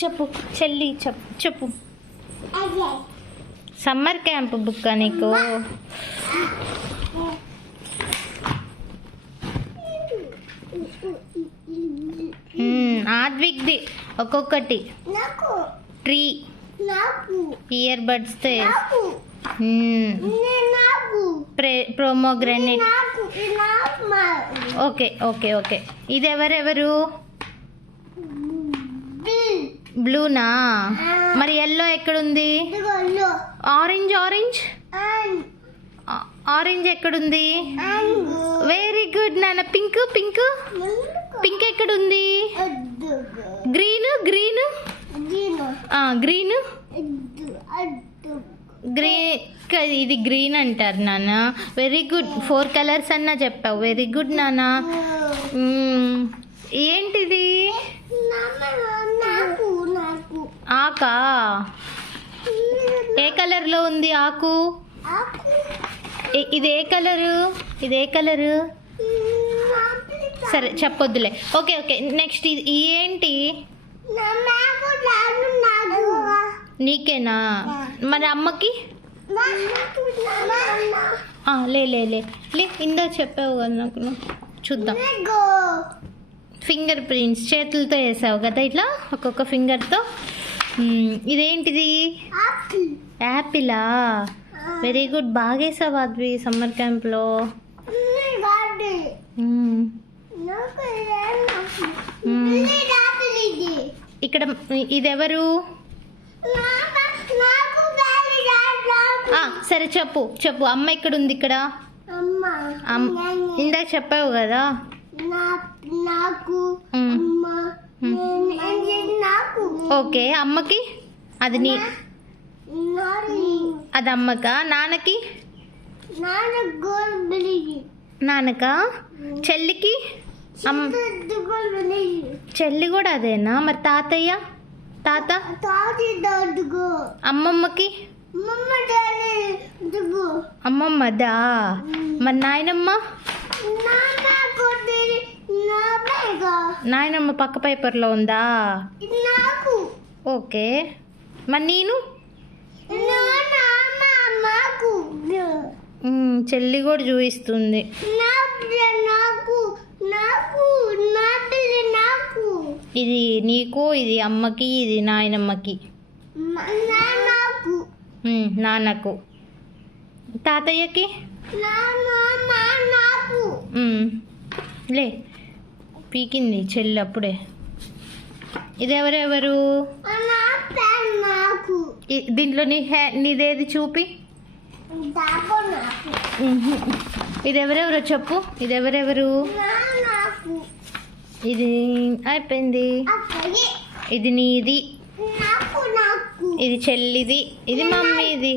చెప్పు చెల్లి చెప్పు సమ్మర్ క్యాంప్ బుక్ నీకు ఆద్విక్ది ఒక్కొక్కటి tree ear buds pomegranate okay okay okay ఇది ఎవరెవరు బ్లూనా మరి ఎల్లో ఎక్కడుంది ఆరెంజ్ ఆరెంజ్ ఆరెంజ్ ఎక్కడుంది వెరీ గుడ్ నాన్న పింక్ పింక్ పింక్ ఎక్కడుంది గ్రీన్ గ్రీన్ గ్రీన్ గ్రీన్ ఇది గ్రీన్ అంటారు నాన్న వెరీ గుడ్ 4 కలర్స్ అన్నా చెప్పావు వెరీ గుడ్ నాన్న ఏంటిది ఆకా ఏ కలర్లో ఉంది ఆకు ఇది ఏ కలరు సరే చెప్పొద్దులే ఓకే ఓకే నెక్స్ట్ ఇది ఏంటి నీకేనా మరి అమ్మకి లే లే లే లే ఇందా చెప్పావు కదా నాకు చూద్దాం ఫింగర్ ప్రింట్స్ చేతులతో వేసావు కదా ఇట్లా ఒక్కొక్క ఫింగర్తో ఇదేంటిది యాపిలా వెరీ గుడ్ బాగా వేసావు అద్వి సమ్మర్ క్యాంప్లో ఇక్కడ ఇదెవరు సరే చెప్పు అమ్మ ఇక్కడ ఉంది ఇక్కడ ఇందాక చెప్పావు కదా ఓకే అమ్మకి అది అది అమ్మకా నాన్నకి నాన్నకా చెల్లికి చెల్లి కూడా అదేనా మరి తాతయ్య తాత అమ్మమ్మకి అమ్మమ్మదా మరి నాయనమ్మ నాయనమ్మ పక్క పేపర్లో ఉందా ఓకే మరి నేను చెల్లి కూడా చూపిస్తుంది ఇది నీకు ఇది అమ్మకి ఇది నాయనమ్మకి నాన్నకు తాతయ్యకి లే పీకింది చెల్లి అప్పుడే ఇది ఎవరెవరు దీంట్లో నీదేది చూపి ఇది ఎవరెవరో చెప్పు ఇది ఎవరెవరు ఇది అయిపోయింది ఇది నీది ఇది చెల్లిది ఇది మమ్మీది